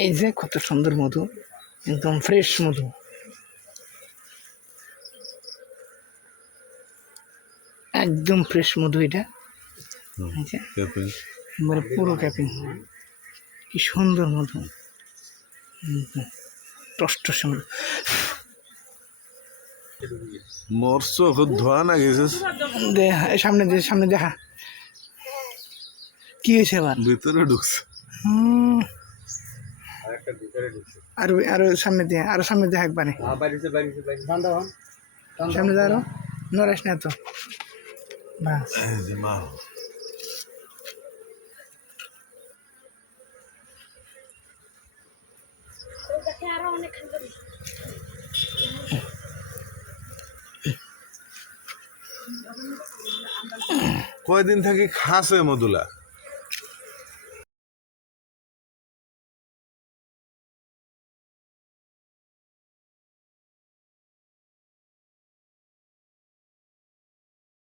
এই যে কত সুন্দর মধু, একদম ফ্রেশ মধু। একদম ফ্রেশ মধু এটা, মানে পুরো ক্যাপিং। কি সুন্দর মধু, টসটসে মধু। মরছ ধোয়া না গেছিস সামনে সামনে দেখা কি হয়েছে আবার ভিতরে ঢুকছে। আরো আরো সামনে দিয়ে, আরো সামনে দেখা একবারে সামনে যা, আরো নড়াস না তো। বাস কয়দিন থাকি খাসে মধুলা?